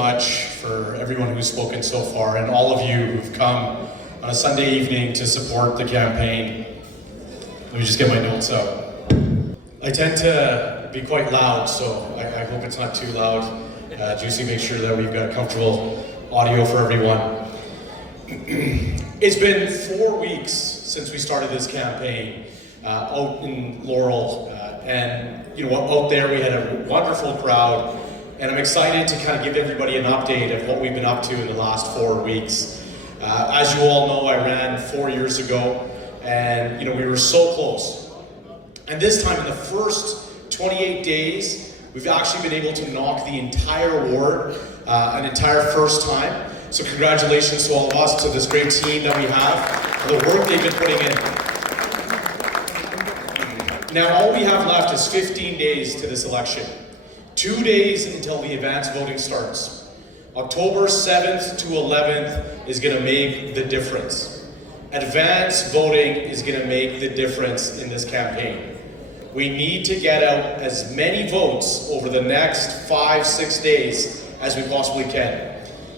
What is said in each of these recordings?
much for everyone who's spoken so far and all of you who've come on a Sunday evening to support the campaign. Let me just get my notes out. I tend to be quite loud, so I hope it's not too loud. Juicy, make sure that we've got comfortable audio for everyone. It's been 4 weeks since we started this campaign out in Laurel, and out there we had a wonderful crowd, and I'm excited to kind of give everybody an update of what we've been up to in the last 4 weeks. As you all know, I ran 4 years ago, and we were so close. And this time, in the first 28 days, we've actually been able to knock the entire ward an entire first time. So congratulations to all of us, to this great team that we have, for the work they've been putting in. Now all we have left is 15 days to this election. 2 days until the advance voting starts. October 7th to 11th is going to make the difference. Advance voting is going to make the difference in this campaign. We need to get out as many votes over the next 5-6 days as we possibly can.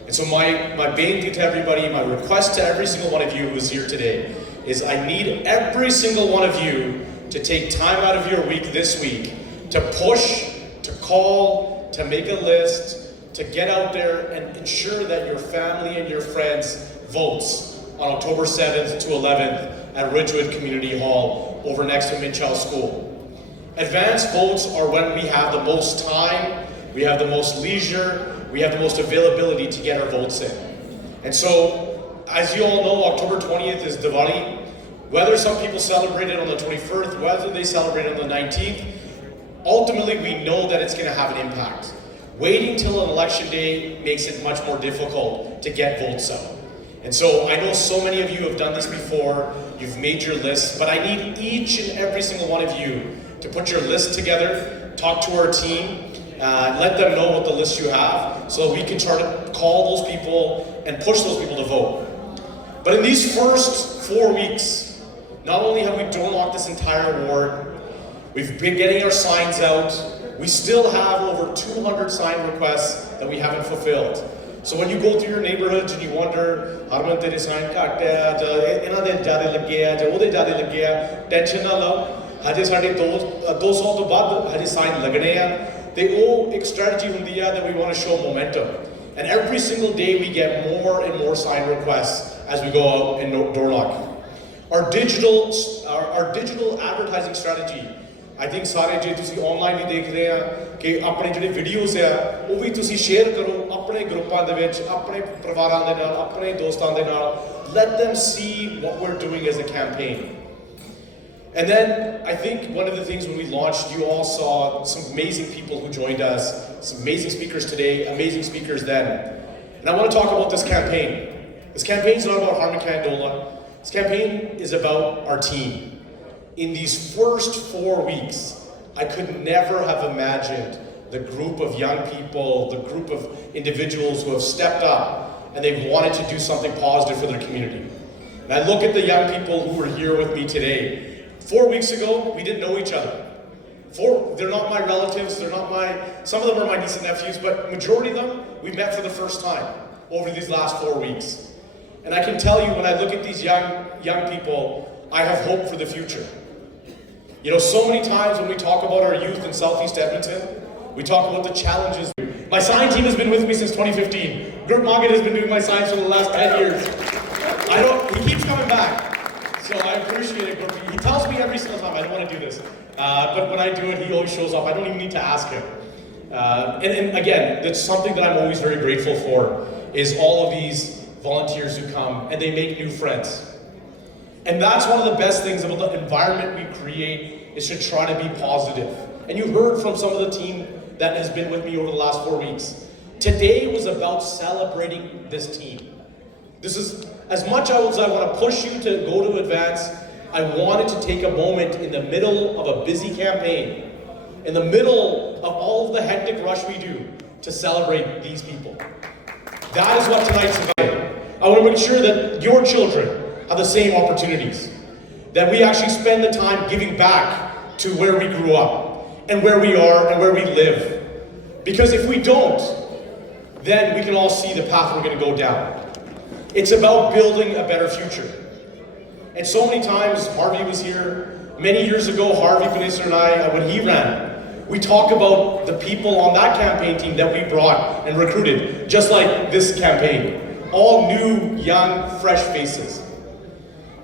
And so my bane to everybody, my request to every single one of you who is here today is I need every single one of you to take time out of your week this week to push, to call, to make a list, to get out there and ensure that your family and your friends votes on October 7th to 11th at Ridgewood Community Hall over next to Minchow School. Advance votes are when we have the most time, we have the most leisure, we have the most availability to get our votes in. And so, as you all know, October 20th is Diwali. Whether some people celebrate it on the 21st, whether they celebrate it on the 19th, ultimately we know that it's going to have an impact. Waiting till an election day makes it much more difficult to get votes out. And so I know so many of you have done this before, you've made your lists, but I need each and every single one of you to put your list together, talk to our team, let them know what the list you have, so we can try to call those people and push those people to vote. But in these first 4 weeks, not only have we door-knocked this entire ward, we've been getting our signs out, we still have over 200 sign requests that we haven't fulfilled. So when you go through your neighborhoods and you wonder, Harmon, tere sign ਘੱਟ ਹੈ, ਜਾਂ ਇਹਨਾਂ ਦੇ ਜ਼ਿਆਦਾ ਲੱਗੇ ਆ, ਜਾਂ ਉਹਦੇ ਜ਼ਿਆਦਾ ਲੱਗੇ ਆ, ਟੈਨਸ਼ਨ ਨਾ ਲਓ, ਹਜੇ ਸਾਡੇ 200 ਤੋਂ ਵੱਧ ਹਜੇ ਸਾਈਨ ਲੱਗਣੇ ਆ, ਤੇ ਉਹ ਇੱਕ strategy ਹੁੰਦੀ ਆ that we want to show momentum. And every single day we get more and more sign requests as we go out and door knock. Our digital advertising strategy, I think ਸਾਰੇ ਜੇ ਤੁਸੀਂ online ਵੀ ਦੇਖਦੇ ਆ ਕਿ ਆਪਣੇ ਜਿਹੜੇ videos ਆ ਉਹ ਵੀ ਤੁਸੀਂ ਸ਼ੇਅਰ ਕਰੋ ਆਪਣੇ ਗਰੁੱਪਾਂ ਦੇ ਵਿੱਚ, ਆਪਣੇ ਪਰਿਵਾਰਾਂ ਦੇ ਨਾਲ, ਆਪਣੇ ਦੋਸਤਾਂ ਦੇ ਨਾਲ. Let them see what we're doing as a campaign. And then I think one of the things when we launched, you all saw some amazing people who joined us, some amazing speakers today, amazing speakers then. And I want to talk about this campaign. This campaign is not about Harmon Candola. This campaign is about our team. In these first 4 weeks, I could never have imagined the group of young people, the group of individuals who have stepped up and they've wanted to do something positive for their community. And I look at the young people who are here with me today. 4 weeks ago, we didn't know each other. They're not my relatives, some of them are my nieces and nephews, but majority of them, we met for the first time over these last 4 weeks. And I can tell you, when I look at these young people, I have hope for the future. So many times when we talk about our youth in Southeast Edmonton, we talk about the challenges. My sign team has been with me since 2015. Gurbaani has been doing my signs for the last 10 years. He keeps coming back. So I appreciate it. He tells me every single time, I don't want to do this. But when I do it, he always shows up. I don't even need to ask him. And again, that's something that I'm always very grateful for, is all of these volunteers who come and they make new friends. And that's one of the best things about the environment we create, is to try to be positive. And you heard from some of the team that has been with me over the last 4 weeks. Today was about celebrating this team. This is, as much as I want to push you to go to advance, I wanted to take a moment in the middle of a busy campaign, in the middle of all of the hectic rush we do, to celebrate these people. That is what tonight's about. I want to make sure that your children have the same opportunities, that we actually spend the time giving back to where we grew up and where we are and where we live. Because if we don't, then we can all see the path we're going to go down. It's about building a better future. And so many times, Harvey was here, many years ago, Harvey Panisar and I, when he ran, we talk about the people on that campaign team that we brought and recruited, just like this campaign. All new, young, fresh faces.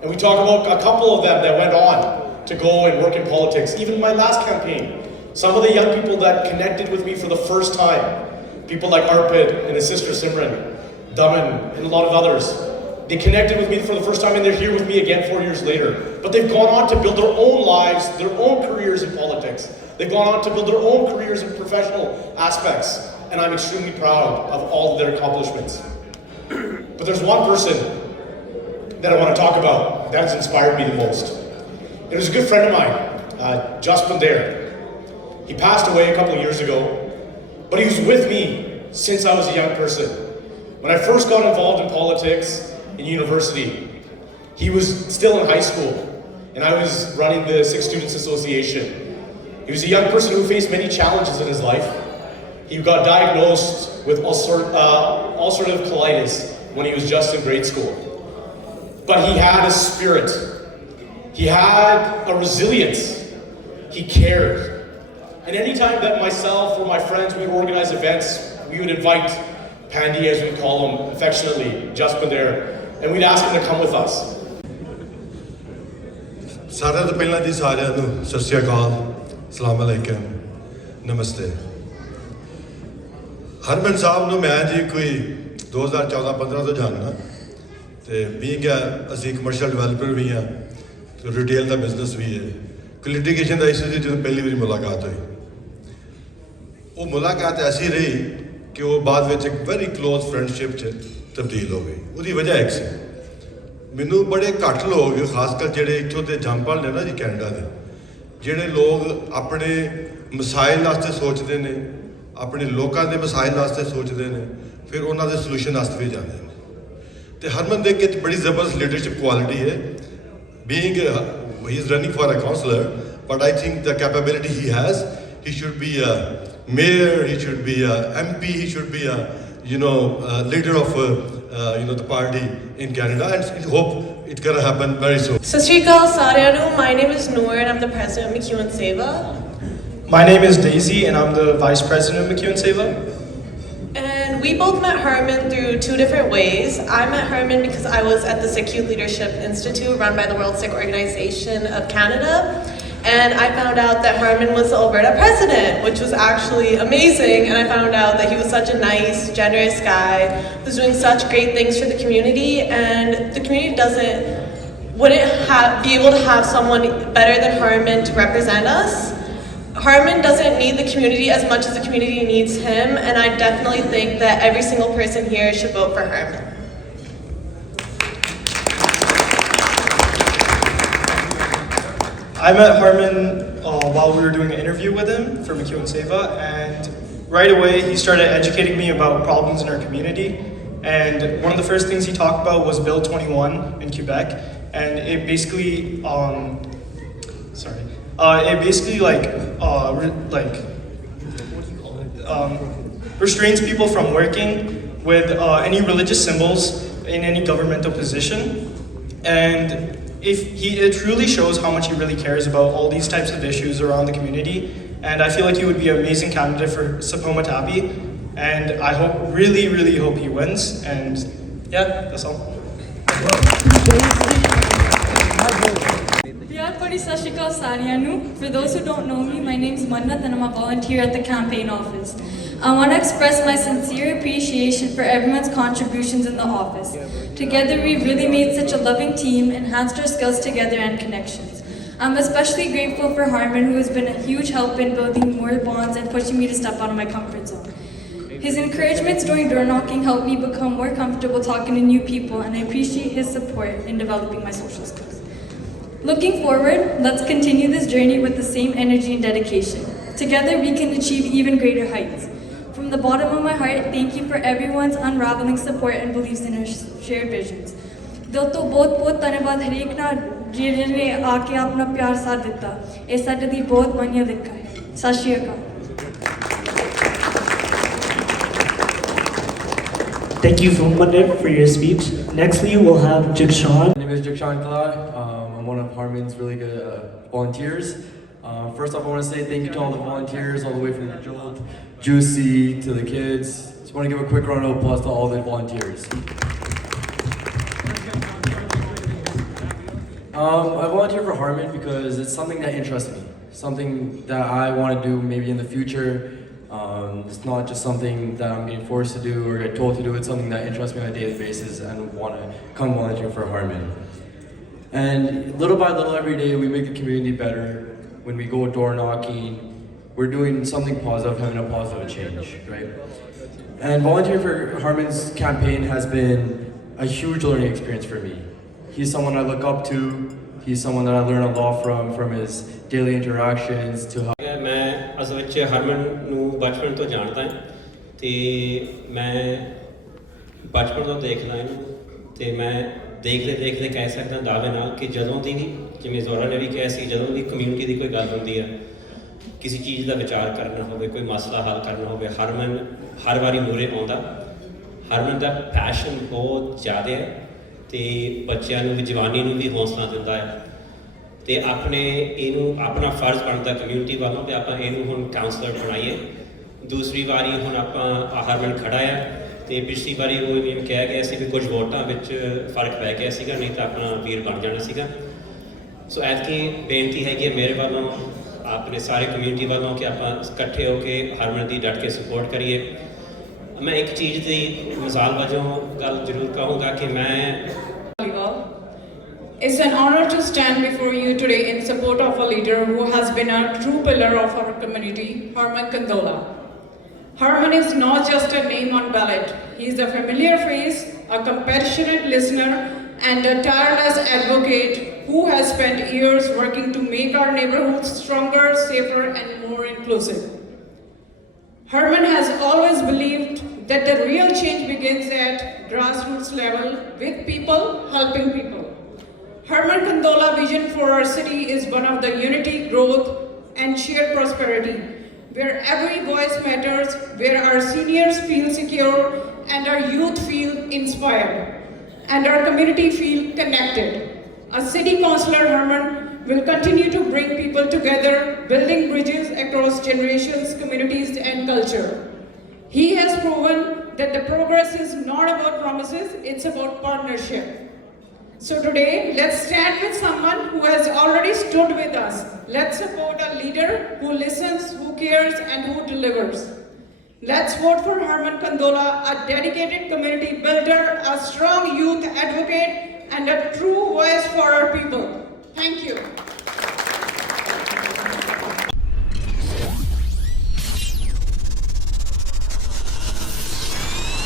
And we talk about a couple of them that went on to go and work in politics. Even my last campaign, some of the young people that connected with me for the first time, people like Arpit and his sister Simran, Daman, and a lot of others, they connected with me for the first time and they're here with me again 4 years later. But they've gone on to build their own lives, their own careers in politics. They've gone on to build their own careers in professional aspects. And I'm extremely proud of all of their accomplishments. But there's one person that I want to talk about that has inspired me the most. It was a good friend of mine, Jaspin there. He passed away a couple of years ago, but he was with me since I was a young person. When I first got involved in politics in university, he was still in high school, and I was running the Sikh Students Association. He was a young person who faced many challenges in his life. He got diagnosed with ulcerative colitis when he was just in grade school. But he had a spirit. He had a resilience. He cared. And anytime that myself or my friends, we would organize events, we would invite Pandy, as we call him affectionately, Jaspin there, and we'd ask him to come with us. ਸਾਰਿਆਂ ਤੋਂ ਪਹਿਲਾਂ ਜੀ ਸਾਰਿਆਂ ਨੂੰ ਸਤਿ ਸ਼੍ਰੀ ਅਕਾਲ, ਅਸਲਾਮ ਅਲੈਕਮ, ਨਮਸਤੇ। ਹਰਮਨ ਸਾਹਿਬ ਨੂੰ ਮੈਂ ਜੀ ਕੋਈ 2014-15 ਤੋਂ ਜਾਣਦਾ ਤੇ ਬੀਇੰਗ ਅਸੀਂ ਕਮਰਸ਼ੀਅਲ ਡਿਵੈਲਪਰ ਵੀ ਹਾਂ ਤੇ ਰਿਟੇਲ ਦਾ ਬਿਜ਼ਨਸ ਵੀ ਹੈ। ਕੋਈ ਲਿਟੀਗੇਸ਼ਨ ਦਾ ਇਸ਼ੂ ਸੀ ਜਦੋਂ ਪਹਿਲੀ ਵਾਰੀ ਮੁਲਾਕਾਤ ਹੋਈ। ਉਹ ਮੁਲਾਕਾਤ ਐਸੀ ਰਹੀ ਕਿ ਉਹ ਬਾਅਦ ਵਿੱਚ ਇੱਕ ਵੈਰੀ ਕਲੋਜ਼ ਫਰੈਂਡਸ਼ਿਪ 'ਚ ਤਬਦੀਲ ਹੋ ਗਈ। ਉਹਦੀ ਵਜ੍ਹਾ ਇੱਕ ਸੀ, ਮੈਨੂੰ ਬੜੇ ਘੱਟ ਲੋਕ ਖਾਸ ਕਰ ਜਿਹੜੇ ਇੱਥੋਂ ਦੇ ਜੰਮਪਲ ਨੇ ਨਾ ਜੀ ਕੈਨੇਡਾ ਦੇ, ਜਿਹੜੇ ਲੋਕ ਆਪਣੇ ਮਸਾਇਲ ਵਾਸਤੇ ਸੋਚਦੇ ਨੇ, ਆਪਣੇ ਲੋਕਾਂ ਦੇ ਮਸਾਇਲ ਵਾਸਤੇ ਸੋਚਦੇ ਨੇ, ਫਿਰ ਉਹਨਾਂ ਦੇ ਸੋਲੂਸ਼ਨ ਵਾਸਤੇ ਵੀ ਜਾਂਦੇ ਨੇ। ਤੇ ਹਰਮਨ ਦੇ ਵਿੱਚ ਬੜੀ ਜ਼ਬਰਦਸਤ ਲੀਡਰਸ਼ਿਪ ਕੁਆਲਿਟੀ ਹੈ। Being he is running for a councillor, but I think the capability he has, he should be a mayor, he should be a MP, he should be a leader of the party in Canada, and I hope it's gonna happen very soon. Sat Shri Akal ਸਾਰਿਆਂ ਨੂੰ, my name is Noor and I'm the president of McEwen Seva. My name is Daisy and I'm the vice president of McEwen Seva. And we both met Herman through two different ways. I met Herman because I was at the Sikh Youth Leadership Institute run by the World Sikh Organization of Canada. And I found out that Herman was the Alberta president, which was actually amazing. And I found out that he was such a nice, generous guy, who's doing such great things for the community. And the community wouldn't be able to have someone better than Herman to represent us. Herman doesn't need the community as much as the community needs him. And I definitely think that every single person here should vote for Herman. I met Harmon while we were doing an interview with him for McEwen Seva, and right away he started educating me about problems in our community. And one of the first things he talked about was Bill 21 in Quebec, and it basically restrains people from working with any religious symbols in any governmental position. And it truly shows how much he really cares about all these types of issues around the community. And I feel like he would be an amazing candidate for Sapoma Tapi. And I really, really hope he wins. And yeah, that's all. For those who don't know me, my name is Mannat and I'm a volunteer at the campaign office. I want to express my sincere appreciation for everyone's contributions in the office. Together we really made such a loving team, enhanced our skills together and connections. I'm especially grateful for Harmon, who has been a huge help in building more bonds and pushing me to step out of my comfort zone. His encouragements during door knocking helped me become more comfortable talking to new people, and I appreciate his support in developing my social skills. Looking forward, let's continue this journey with the same energy and dedication. Together we can achieve even greater heights. From the bottom of my heart, thank you for everyone's unraveling support and beliefs in our shared visions. दिल तो बहुत धन्यवाद हरेक ना जिन्हें आके अपना प्यार साथ दिता। ये साडे दी बहुत मानिया लिखा है। सत श्री अकाल। Thank you, Manit, for your speech. Next, we will have Jikshan. My name is Jikshan Kala. I'm one of Harmon's really good volunteers. First off, I want to say thank you to all the volunteers, all the way from Jolt, Juicy, to the kids. Just want to give a quick round of applause to all the volunteers. I volunteer for Harmon because it's something that interests me, something that I want to do maybe in the future. It's not just something that I'm getting forced to do or get told to do, it's something that interests me on a daily basis and want to come volunteer for Harmon. And little by little every day we make the community better. When we go door knocking, we're doing something positive, having a positive change, right? And volunteering for Harmon's campaign has been a huge learning experience for me. He's someone I look up to, he's someone that I learn a lot from his daily interactions to how मैं असल ਵਿੱਚ ਹਰਮਨ ਨੂੰ ਬਚਪਨ ਤੋਂ ਜਾਣਦਾ ਹਾਂ ਤੇ ਮੈਂ ਬਚਪਨ ਤੋਂ ਦੇਖਦਾ ਇਹਨੂੰ ਤੇ ਮੈਂ ਦੇਖਦੇ ਕਹਿ ਸਕਦਾ ਦਾਅਵੇ ਨਾਲ ਕਿ ਜਦੋਂ ਦੀ ਵੀ ਜਿਵੇਂ ਜ਼ੋਰਾ ਨੇ ਵੀ ਕਿਹਾ ਸੀ ਜਦੋਂ ਵੀ ਕਮਿਊਨਿਟੀ ਦੀ ਕੋਈ ਗੱਲ ਹੁੰਦੀ ਹੈ ਕਿਸੇ ਚੀਜ਼ ਦਾ ਵਿਚਾਰ ਕਰਨਾ ਹੋਵੇ ਕੋਈ ਮਸਲਾ ਹੱਲ ਕਰਨਾ ਹੋਵੇ ਹਰਮਨ ਹਰ ਵਾਰੀ ਮੂਹਰੇ ਆਉਂਦਾ ਹਰਮਨ ਦਾ ਪੈਸ਼ਨ ਬਹੁਤ ਜ਼ਿਆਦਾ ਹੈ ਤੇ ਬੱਚਿਆਂ ਨੂੰ ਵੀ ਜਵਾਨੀ ਨੂੰ ਵੀ ਹੌਸਲਾ ਦਿੰਦਾ ਹੈ ਤੇ ਆਪਣੇ ਇਹਨੂੰ ਆਪਣਾ ਫਰਜ਼ ਬਣਦਾ ਕਮਿਊਨਿਟੀ ਵੱਲੋਂ ਤੇ ਆਪਾਂ ਇਹਨੂੰ ਹੁਣ ਕਾਉਂਸਲਰ ਬਣਾਈਏ ਦੂਸਰੀ ਵਾਰੀ ਹੁਣ ਆਪਾਂ ਹਰਮਨ ਖੜਾ ਆ ਤੇ ਪਿਛਲੀ ਵਾਰੀ ਉਹ ਵੀ ਕਿਹਾ ਗਿਆ ਸੀ ਵੀ ਕੁਝ ਵੋਟਾਂ ਵਿੱਚ ਫਰਕ ਪੈ ਗਿਆ ਸੀਗਾ ਨਹੀਂ ਤਾਂ ਆਪਣਾ ਵੀਰ ਬਣ ਜਾਣਾ ਸੀਗਾ ਸੋ ਐਤਕੀ ਬੇਨਤੀ ਹੈਗੀ ਹੈ ਮੇਰੇ ਵੱਲੋਂ ਆਪਣੇ ਸਾਰੇ ਕਮਿਊਨਿਟੀ ਵੱਲੋਂ ਕਿ ਆਪਾਂ ਇਕੱਠੇ ਹੋ ਕੇ ਹਰਮਨ ਦੀ ਡਟ ਕੇ ਸਪੋਰਟ ਕਰੀਏ ਮੈਂ ਇੱਕ ਚੀਜ਼ ਦੀ ਮਿਸਾਲ ਵਜੋਂ ਗੱਲ ਜ਼ਰੂਰ ਕਹੂੰਗਾ ਕਿ ਮੈਂ It's an honor to stand before you today in support of a leader who has been a true pillar of our community, Harman Kandola. Harman is not just a name on ballot. He is a familiar face, a compassionate listener, and a tireless advocate who has spent years working to make our neighborhoods stronger, safer, and more inclusive. Harman has always believed that the real change begins at grassroots level with people helping people. Harman Kandola vision for our city is one of the unity, growth, and shared prosperity, where every voice matters, where our seniors feel secure, and our youth feel inspired, and our community feel connected. A city councillor, Harman, will continue to bring people together, building bridges across generations, communities, and culture. He has proven that the progress is not about promises, it's about partnership. So today, let's stand with someone who has already stood with us. Let's support a leader who listens, who cares, and who delivers. Let's vote for Harman Kandola, a dedicated community builder, a strong youth advocate, and a true voice for our people. Thank you.